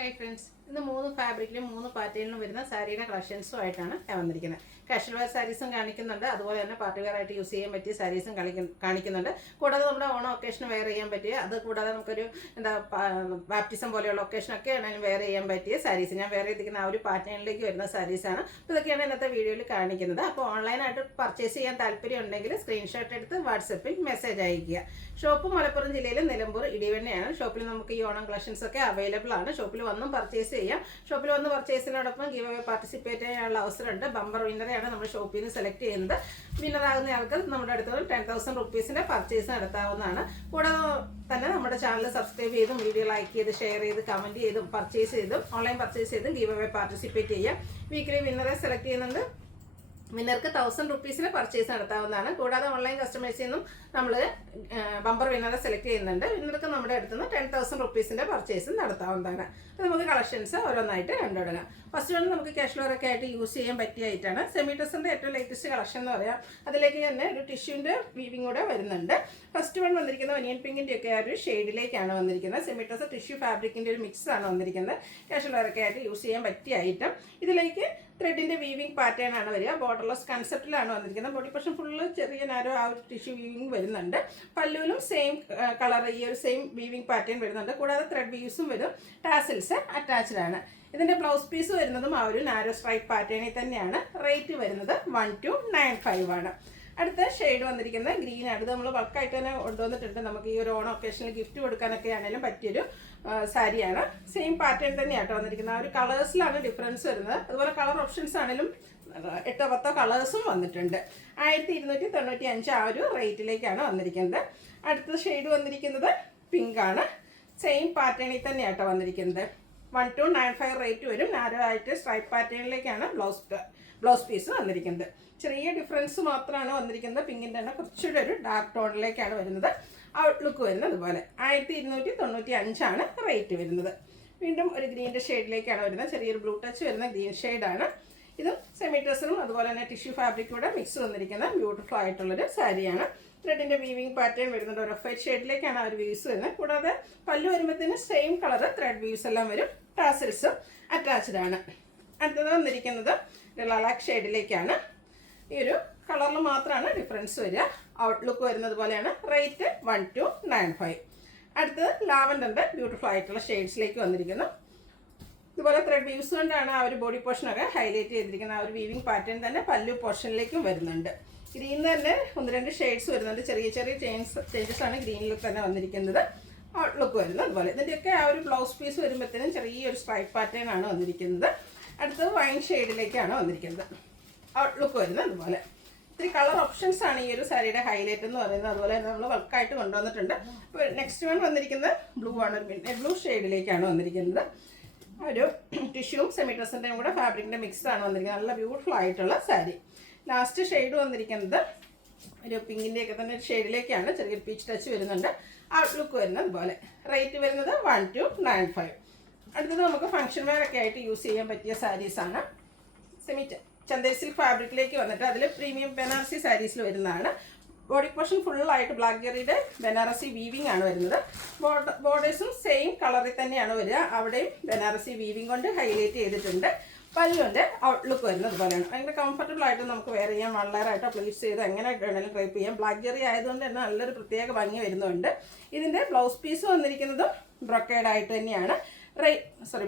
Hi friends, ഇന്ന് 3 ഫാബ്രിക്കിലും 3 പാറ്റേണിലും വരുന്ന സാരിയുടെ കളക്ഷൻസുമായിട്ടാണ് ഞാൻ വന്നിരിക്കുന്നത്. കാഷ്വൽ വെയർ സാരീസും കാണിക്കുന്നുണ്ട്, അതുപോലെ തന്നെ പാർട്ടി വെയർ ആയിട്ട് യൂസ് ചെയ്യാൻ പറ്റിയ സാരീസും കാണിക്കുന്നുണ്ട്. കൂടാതെ നമ്മുടെ ഓണം ഒക്കേഷന് വെയർ ചെയ്യാൻ പറ്റിയ, അത് കൂടാതെ നമുക്കൊരു ബാപ്റ്റിസം പോലെയുള്ള ഒക്കേഷനൊക്കെ ആണെങ്കിലും വെയർ ചെയ്യാൻ പറ്റിയ സാരീസ് ഞാൻ വെയർ ചെയ്തിരിക്കുന്ന ആ ഒരു പാറ്റേണിലേക്ക് വരുന്ന സാരീസാണ്. അപ്പോൾ ഇതൊക്കെയാണ് ഇന്നത്തെ വീഡിയോയിൽ കാണിക്കുന്നത്. അപ്പോൾ ഓൺലൈനായിട്ട് പർച്ചേസ് ചെയ്യാൻ താല്പര്യം ഉണ്ടെങ്കിൽ സ്ക്രീൻഷോട്ട് എടുത്ത് വാട്സപ്പിൽ മെസ്സേജ് അയയ്ക്കുക. ഷോപ്പ് മലപ്പുറം ജില്ലയിലെ നിലമ്പൂർ ഇടിവണ്ണയാണ്. ഷോപ്പിൽ നമുക്ക് ഈ ഓണം കളക്ഷൻസ് ഒക്കെ അവൈലബിൾ ആണ്. ഷോപ്പിൽ വന്നും പർച്ചേസ് ചെയ്യാം. ഷോപ്പിൽ വന്ന് പർച്ചേസിനോടൊപ്പം ഗിവ് അവേ പാർട്ടിസിപ്പേറ്റ് ചെയ്യാനുള്ള അവസരമുണ്ട്. ബമ്പർ വിന്നറെയാണ് നമ്മൾ ഷോപ്പിൽ നിന്ന് സെലക്ട് ചെയ്യുന്നത്. വിന്നറാകുന്ന ആൾക്ക് നമ്മുടെ അടുത്ത് 10,000 റുപ്പീസിൻ്റെ പർച്ചേസ് നടത്താവുന്നതാണ്. കൂടാതെ തന്നെ നമ്മുടെ ചാനൽ സബ്സ്ക്രൈബ് ചെയ്തും വീഡിയോ ലൈക്ക് ചെയ്ത് ഷെയർ ചെയ്ത് കമൻറ്റ് ചെയ്തും പർച്ചേസ് ചെയ്തും ഓൺലൈൻ പർച്ചേസ് ചെയ്തും ഗിവ് അവേ പാർട്ടിസിപ്പേറ്റ് ചെയ്യാം. വീക്കിലി വിന്നറെ സെലക്ട് ചെയ്യുന്നുണ്ട്. വിന്നർക്ക് 1,000 റുപ്പീസിന് പർച്ചേസ് നടത്താവുന്നതാണ്. കൂടാതെ ഓൺലൈൻ കസ്റ്റമേഴ്സിൽ നിന്നും നമ്മൾ ബമ്പർ വിന്നറെ സെലക്ട് ചെയ്യുന്നുണ്ട്. വിന്നർക്ക് നമ്മുടെ അടുത്ത് നിന്ന് 10,000 റുപ്പീസിൻ്റെ പർച്ചേസ് നടത്താവുന്നതാണ്. അപ്പോൾ നമുക്ക് കളക്ഷൻസ് ഓരോന്നായിട്ട് കണ്ടുപിടുക. ഫസ്റ്റ് വൺ നമുക്ക് കാഷ്വലൊക്കെ ആയിട്ട് യൂസ് ചെയ്യാൻ പറ്റിയ ആയിട്ടാണ്. സെമി ഡ്രസ്സിൻ്റെ ഏറ്റവും ലേറ്റസ്റ്റ് കളക്ഷൻ എന്ന് പറയാം. അതിലേക്ക് തന്നെ ഒരു ടിഷ്യൂവിൻ്റെ വീവിങ് കൂടെ വരുന്നുണ്ട്. ഫസ്റ്റ് വൺ വന്നിരിക്കുന്നത് ഒനിയൻ പിങ്കിൻ്റെ ഒക്കെ ആ ഒരു ഷെയ്ഡിലേക്കാണ് വന്നിരിക്കുന്നത്. സെമി ഡ്രസ് ടിഷ്യൂ ഫാബ്രിക്കിൻ്റെ ഒരു മിക്സ് ആണ് വന്നിരിക്കുന്നത്. കാഷ്വലൊക്കെ ആയിട്ട് യൂസ് ചെയ്യാൻ പറ്റിയ ഐറ്റം. ഇതിലേക്ക് ത്രെഡിൻ്റെ വീവിങ് പാറ്റേൺ ആണ് വരിക. ബോർഡർലെസ് കൺസെപ്റ്റിലാണ് വന്നിരിക്കുന്നത്. ബോഡി പോർഷൻ ഫുള്ള് ചെറിയ നാരോ ആ ഒരു ടിഷ്യൂ വീവിങ് വരുന്നുണ്ട്. പല്ലുവിലും സെയിം കളർ ഈ ഒരു സെയിം വീവിങ് പാറ്റേൺ വരുന്നുണ്ട്. കൂടാതെ ത്രെഡ് വീവ്സും വരും. ടാസിൽസ് അറ്റാച്ച്ഡ് ആണ്. ഇതിൻ്റെ ബ്ലൗസ് പീസ് വരുന്നതും ആ ഒരു നാരോ സ്ട്രൈപ്പ് പാറ്റേണിൽ തന്നെയാണ്. റേറ്റ് വരുന്നത് 1295 ആണ്. അടുത്ത ഷെയ്ഡ് വന്നിരിക്കുന്നത് ഗ്രീൻ ആണ്. ഇത് നമ്മൾ ബൾക്കായിട്ട് തന്നെ കൊണ്ടുവന്നിട്ടുണ്ട്. നമുക്ക് ഈ ഒരു ഓണം ഒക്കേഷനിൽ ഗിഫ്റ്റ് കൊടുക്കാനൊക്കെ ആണെങ്കിലും പറ്റിയൊരു സാരിയാണ്. സെയിം പാറ്റേൺ തന്നെയാട്ടോ വന്നിരിക്കുന്നത്. ആ ഒരു കളേഴ്സിലാണ് ഡിഫറൻസ് വരുന്നത്. അതുപോലെ കളർ ഓപ്ഷൻസ് ആണെങ്കിലും 8-10 കളേഴ്സും വന്നിട്ടുണ്ട്. 1295 ആ ഒരു റേറ്റിലേക്കാണ് വന്നിരിക്കുന്നത്. അടുത്ത ഷെയ്ഡ് വന്നിരിക്കുന്നത് പിങ്ക് ആണ്. സെയിം പാറ്റേണിൽ തന്നെയാട്ടോ വന്നിരിക്കുന്നത്. 1295 റേറ്റ് വരും. നാരോ ആയിട്ട് സ്ട്രൈപ്പ് പാറ്റേണിലേക്കാണ് ബ്ലൗസ് പീസ് വന്നിരിക്കുന്നത്. ചെറിയ ഡിഫറൻസ് മാത്രമാണ് വന്നിരിക്കുന്നത്. പിങ്കിൻ്റെ തന്നെ കുറച്ചുകൂടെ ഒരു ഡാർക്ക് ടോണിലേക്കാണ് വരുന്നത്. ഔട്ട്ലുക്ക് വരുന്നത് അതുപോലെ 1295 ആണ് റേറ്റ് വരുന്നത്. വീണ്ടും ഒരു ഗ്രീൻ്റെ ഷെയ്ഡിലേക്കാണ് വരുന്നത്. ചെറിയൊരു ബ്ലൂ ടച്ച് വരുന്ന ഗ്രീൻ ഷെയ്ഡാണ്. ഇതും സെമി ഡ്രസ്സിനും അതുപോലെ തന്നെ ടിഷ്യൂ ഫാബ്രിക്കൂടെ മിക്സ് വന്നിരിക്കുന്ന ബ്യൂട്ടിഫുൾ ആയിട്ടുള്ളൊരു സാരിയാണ്. ത്രെഡിൻ്റെ വീവിങ് പാറ്റേൺ വരുന്നുണ്ട്. ഒരു ഓഫ് ഷെയ്ഡിലേക്കാണ് ആ ഒരു വീവ്സ് വരുന്നത്. കൂടാതെ പല്ലു വരുമ്പോഴത്തേന് സെയിം കളർ ത്രെഡ് വീവ്സ് എല്ലാം വരും. ടാസിൽസും അറ്റാച്ച്ഡ് ആണ്. അടുത്തത് വന്നിരിക്കുന്നത് ലലാക്ക് ഷെയ്ഡിലേക്കാണ്. ഈ ഒരു കളറിൽ മാത്രമാണ് ഡിഫറൻസ് വരിക. ഔട്ട്ലുക്ക് വരുന്നത് പോലെയാണ്. റേറ്റ് 1295. അടുത്തത് ലാവൻഡറിൻ്റെ ബ്യൂട്ടിഫുൾ ആയിട്ടുള്ള ഷെയ്ഡ്സിലേക്ക് വന്നിരിക്കുന്നു. ഇതുപോലെ ത്രെഡ് വീവ്സ് കൊണ്ടാണ് ആ ഒരു ബോഡി പോർഷനൊക്കെ ഹൈലൈറ്റ് ചെയ്തിരിക്കുന്നത്. ആ ഒരു വീവിങ് പാറ്റേൺ തന്നെ പല്ലു പോർഷനിലേക്കും വരുന്നുണ്ട്. ഗ്രീൻ തന്നെ 1-2 ഷെയ്ഡ്സ് വരുന്നുണ്ട്. ചെറിയ ചെറിയ ചേഞ്ചസ് ആണ് ഗ്രീനിൽ തന്നെ വന്നിരിക്കുന്നത്. ഔട്ട്ലുക്ക് വരുന്നത് അതുപോലെ. ഇതിൻ്റെയൊക്കെ ആ ഒരു ബ്ലൗസ് പീസ് വരുമ്പോഴത്തേനും ചെറിയൊരു സ്ട്രൈപ്പ് പാറ്റേൺ ആണ് വന്നിരിക്കുന്നത്. അടുത്തത് വൈൻ ഷെയ്ഡിലേക്കാണ് വന്നിരിക്കുന്നത്. ഔട്ട്ലുക്ക് വരുന്നത് അതുപോലെ. ഇത്തിരി കളർ ഓപ്ഷൻസ് ആണ് ഈ ഒരു സാരിയുടെ ഹൈലൈറ്റ് എന്ന് പറയുന്നത്. അതുപോലെ നമ്മൾ വർക്കായിട്ട് കൊണ്ടുവന്നിട്ടുണ്ട്. അപ്പോൾ നെക്സ്റ്റ് വൺ വന്നിരിക്കുന്നത് ബ്ലൂ ആണ്. പിന്നെ ബ്ലൂ ഷെയ്ഡിലേക്കാണ് വന്നിരിക്കുന്നത്. ഒരു ടിഷ്യൂവും സെമി ഡ്രസ്സിൻ്റെയും കൂടെ ഫാബ്രിക്കിൻ്റെ മിക്സ് ആണ് വന്നിരിക്കുന്നത്. നല്ല ബ്യൂട്ടിഫുൾ ആയിട്ടുള്ള സാരി. ലാസ്റ്റ് ഷെയ്ഡ് വന്നിരിക്കുന്നത് ഒരു പിങ്കിൻ്റെയൊക്കെ തന്നെ ഒരു ഷെയ്ഡിലേക്കാണ്. ചെറിയൊരു പീച്ച് ടച്ച് വരുന്നുണ്ട്. ഔട്ട്ലുക്ക് വരുന്നത് അതുപോലെ. റേറ്റ് വരുന്നത് 1295. അടുത്തത് നമുക്ക് ഫംഗ്ഷൻ വെയർ ഒക്കെ ആയിട്ട് യൂസ് ചെയ്യാൻ പറ്റിയ സാരീസാണ്. ചന്ദേരി സിൽക്ക് ഫാബ്രിക്കിലേക്ക് വന്നിട്ട് അതിൽ പ്രീമിയം ബനാറസി സാരീസിൽ വരുന്നതാണ്. ബോഡി പോർഷൻ ഫുള്ളായിട്ട് ബ്ലാക്ക് ജെറിയുടെ ബനാറസി വീവിങ് ആണ് വരുന്നത്. ബോർഡേഴ്സും സെയിം കളറിൽ തന്നെയാണ് വരിക. അവിടെയും ബനാറസി വീവിങ് കൊണ്ട് ഹൈലൈറ്റ് ചെയ്തിട്ടുണ്ട്. പല്ലുവിൻ്റെ ഔട്ട്ലുക്ക് വരുന്നത് പോലെയാണ്. ഭയങ്കര കംഫർട്ടബിൾ ആയിട്ട് നമുക്ക് വെയർ ചെയ്യാം. വളരെയായിട്ട് പ്ലീസ് ചെയ്ത് എങ്ങനെ വേണമെങ്കിലും ട്രൈപ്പ് ചെയ്യാം. ബ്ലാക്ക് ജെറി ആയതുകൊണ്ട് തന്നെ നല്ലൊരു പ്രത്യേക ഭംഗി വരുന്നുണ്ട്. ഇതിൻ്റെ ബ്ലൗസ് പീസ് വന്നിരിക്കുന്നതും ബ്രൊക്കേഡ് ആയിട്ട് തന്നെയാണ്.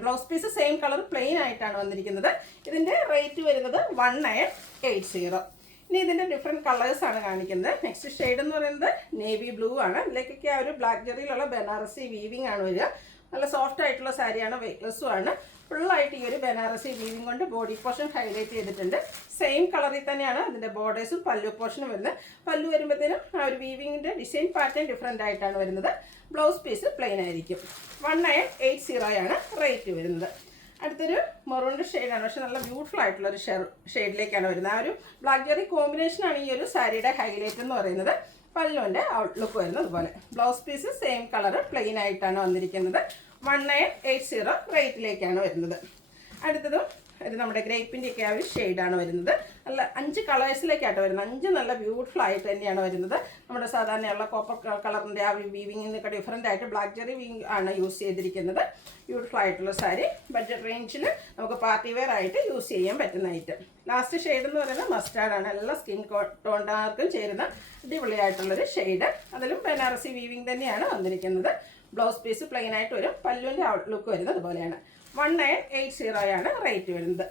Blouse piece same colour plain ആയിട്ടാണ് വന്നിരിക്കുന്നത്. ഇതിൻ്റെ റേറ്റ് വരുന്നത് 1980. ഇനി ഇതിൻ്റെ ഡിഫറെൻറ്റ് കളേഴ്സാണ് കാണിക്കുന്നത്. നെക്സ്റ്റ് ഷെയ്ഡ് എന്ന് പറയുന്നത് നേവി ബ്ലൂ ആണ്. ഇതിലേക്കൊക്കെ ആ ഒരു ബ്ലാക്ക് ജെറിയിലുള്ള ബനാറസി വീവിങ് ആണ് വരിക. നല്ല സോഫ്റ്റ് ആയിട്ടുള്ള സാരിയാണ്. വെയ്റ്റ്ലെസ്സും ആണ്. ഫുള്ളായിട്ട് ഈ ഒരു ബനാറസി വീവിങ് കൊണ്ട് ബോഡി പോർഷൻ ഹൈലൈറ്റ് ചെയ്തിട്ടുണ്ട്. സെയിം കളറിൽ തന്നെയാണ് അതിൻ്റെ ബോർഡേഴ്സും പല്ലു പോർഷനും വരുന്നത്. പല്ലു വരുമ്പോഴത്തേനും ആ ഒരു വീവിങ്ങിൻ്റെ ഡിസൈൻ പാറ്റേൺ ഡിഫറെൻ്റ് ആയിട്ടാണ് വരുന്നത്. ബ്ലൗസ് പീസ് പ്ലെയിൻ ആയിരിക്കും. 1980 ആണ് റേറ്റ് വരുന്നത്. അടുത്തൊരു മെറൂണിൻ്റെ ഷെയ്ഡാണ്. പക്ഷെ നല്ല ബ്യൂട്ടിഫുൾ ആയിട്ടുള്ളൊരു ഷെയ്ഡിലേക്കാണ് വരുന്നത്. ആ ഒരു ബ്ലാക്ക് ജെറി കോമ്പിനേഷനാണ് ഈ ഒരു സാരിയുടെ ഹൈലൈറ്റ് എന്ന് പറയുന്നത്. പല്ലുവിൻ്റെ ഔട്ട്ലുക്ക് വരുന്നത് അതുപോലെ. Blouse piece same colour plain ആയിട്ടാണ് വന്നിരിക്കുന്നത്. 1980 റേറ്റിലേക്കാണ് വരുന്നത്. അടുത്തതും ഇത് നമ്മുടെ ഗ്രേപ്പിൻ്റെ ഒക്കെ ആ ഒരു ഷെയ്ഡാണ് വരുന്നത്. നല്ല 5 കളേഴ്സിലേക്കായിട്ട് വരുന്നത്. 5 നല്ല ബ്യൂട്ടിഫുൾ ആയിട്ട് തന്നെയാണ് വരുന്നത്. നമ്മുടെ സാധാരണയുള്ള കോപ്പർ കളറിൻ്റെ ആ വീവിങ്ങിൽ നിന്നൊക്കെ ഡിഫറെൻ്റ് ആയിട്ട് ബ്ലാക്ക് ജെറി വീവിങ് ആണ് യൂസ് ചെയ്തിരിക്കുന്നത്. ബ്യൂട്ടിഫുൾ ആയിട്ടുള്ള സാരി ബഡ്ജറ്റ് റേഞ്ചിൽ നമുക്ക് പാർട്ടി വെയർ ആയിട്ട് യൂസ് ചെയ്യാൻ പറ്റുന്ന ഐറ്റം. ലാസ്റ്റ് ഷെയ്ഡ് എന്ന് പറയുന്നത് മസ്റ്റാർഡാണ്. എല്ലാ സ്കിൻ ടോണാർക്കും ചേരുന്ന അടിപൊളിയായിട്ടുള്ളൊരു ഷെയ്ഡ്. അതിലും ബനാറസി വീവിങ് തന്നെയാണ് വന്നിരിക്കുന്നത്. ബ്ലൗസ് പീസ് പ്ലെയിൻ ആയിട്ട് വരും. പല്ലുവിൻ്റെ ഔട്ട്ലുക്ക് വരുന്നത് അതുപോലെയാണ്. 1980 ആണ് റേറ്റ് വരുന്നത്.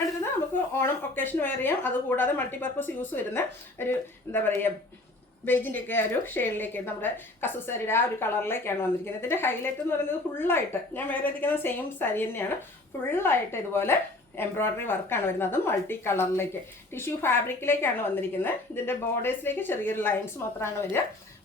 അടുത്തത് നമുക്ക് ഓണം ഒക്കേഷൻ വെയർ ചെയ്യാം. അതുകൂടാതെ മൾട്ടിപർപ്പസ് യൂസ് വരുന്ന ഒരു എന്താ പറയുക ബേജിൻ്റെ ഒക്കെ ഒരു ഷെയ്ഡിലേക്ക് നമ്മുടെ കസു സാരിയുടെ ആ ഒരു കളറിലേക്കാണ് വന്നിരിക്കുന്നത്. ഇതിൻ്റെ ഹൈലൈറ്റ് എന്ന് പറയുന്നത് ഫുള്ളായിട്ട് ഞാൻ വേറെ ഇരിക്കുന്ന സെയിം സാരി തന്നെയാണ്. ഫുള്ളായിട്ട് ഇതുപോലെ എംബ്രോയ്ഡറി വർക്കാണ് വരുന്നത്. അതും മൾട്ടി കളറിലേക്ക് ടിഷ്യൂ ഫാബ്രിക്കിലേക്കാണ് വന്നിരിക്കുന്നത്. ഇതിൻ്റെ ബോർഡേഴ്സിലേക്ക് ചെറിയൊരു ലൈൻസ് മാത്രമാണ് വരിക.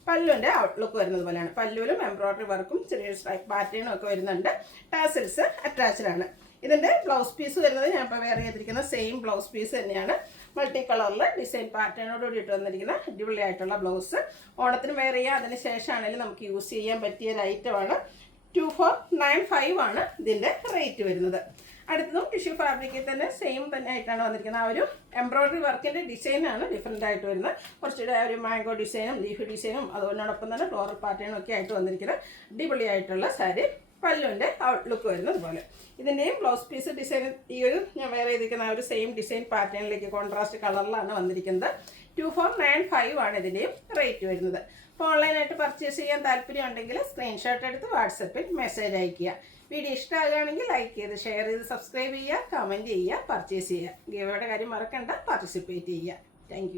പല്ലുവിൻ്റെ ഔട്ട്ലുക്ക് വരുന്നത് പോലെയാണ്. പല്ലുവിലും എംബ്രോയ്ഡറി വർക്കും ചെറിയൊരു സ്ട്രൈപ്പ് പാറ്റേണും ഒക്കെ വരുന്നുണ്ട്. ടാസിൽസ് അറ്റാച്ച്ഡാണ്. ഇതിൻ്റെ ബ്ലൗസ് പീസ് വരുന്നത് ഞാൻ ഇപ്പോൾ വേറെ ചെയ്തിരിക്കുന്ന സെയിം ബ്ലൗസ് പീസ് തന്നെയാണ്. മൾട്ടി കളറിൽ ഡിസൈൻ പാറ്റേണോട് കൂടിയിട്ട് വന്നിരിക്കുന്ന അടിപൊളിയായിട്ടുള്ള ബ്ലൗസ്. ഓണത്തിന് വെയർ ചെയ്യാം. അതിന് ശേഷമാണെങ്കിലും നമുക്ക് യൂസ് ചെയ്യാൻ പറ്റിയ ഒരു ഐറ്റമാണ്. 2495 ആണ് ഇതിൻ്റെ റേറ്റ് വരുന്നത്. അടുത്തതും ടിഷ്യൂ ഫാബ്രിക്കിൽ തന്നെ സെയിം തന്നെ ആയിട്ടാണ് വന്നിരിക്കുന്നത്. ആ ഒരു എംബ്രോയ്ഡറി വർക്കിൻ്റെ ഡിസൈനാണ് ഡിഫറെൻ്റ് ആയിട്ട് വരുന്നത്. കുറച്ചുകൂടെ ഒരു മാംഗോ ഡിസൈനും ലീഫ് ഡിസൈനും അതുകൊണ്ടോടൊപ്പം തന്നെ ഫ്ലോറൽ പാറ്റേണും ഒക്കെ ആയിട്ട് വന്നിരിക്കുന്നത് അടിപൊളിയായിട്ടുള്ള സാരി. പല്ലുവിൻ്റെ ഔട്ട്ലുക്ക് വരുന്നത് പോലെ. ഇതിൻ്റെയും ബ്ലൗസ് പീസ് ഡിസൈൻ ഈ ഒരു ഞാൻ വേറെ ചെയ്തിരിക്കുന്ന ആ ഒരു സെയിം ഡിസൈൻ പാറ്റേണിലേക്ക് കോൺട്രാസ്റ്റ് കളറിലാണ് വന്നിരിക്കുന്നത്. 2495 ആണ് ഇതിൻ്റെയും റേറ്റ് വരുന്നത്. അപ്പോൾ ഓൺലൈനായിട്ട് പർച്ചേസ് ചെയ്യാൻ താല്പര്യം ഉണ്ടെങ്കിൽ സ്ക്രീൻഷോട്ട് എടുത്ത് വാട്സപ്പിൽ മെസ്സേജ് അയയ്ക്കുക. വീഡിയോ ഇഷ്ടമാകുകയാണെങ്കിൽ ലൈക്ക് ചെയ്ത് ഷെയർ ചെയ്ത് സബ്സ്ക്രൈബ് ചെയ്യുക, കമൻറ്റ് ചെയ്യുക, പർച്ചേസ് ചെയ്യുക. ഗിവയുടെ കാര്യം മറക്കണ്ട, പാർട്ടിസിപ്പേറ്റ് ചെയ്യുക. താങ്ക്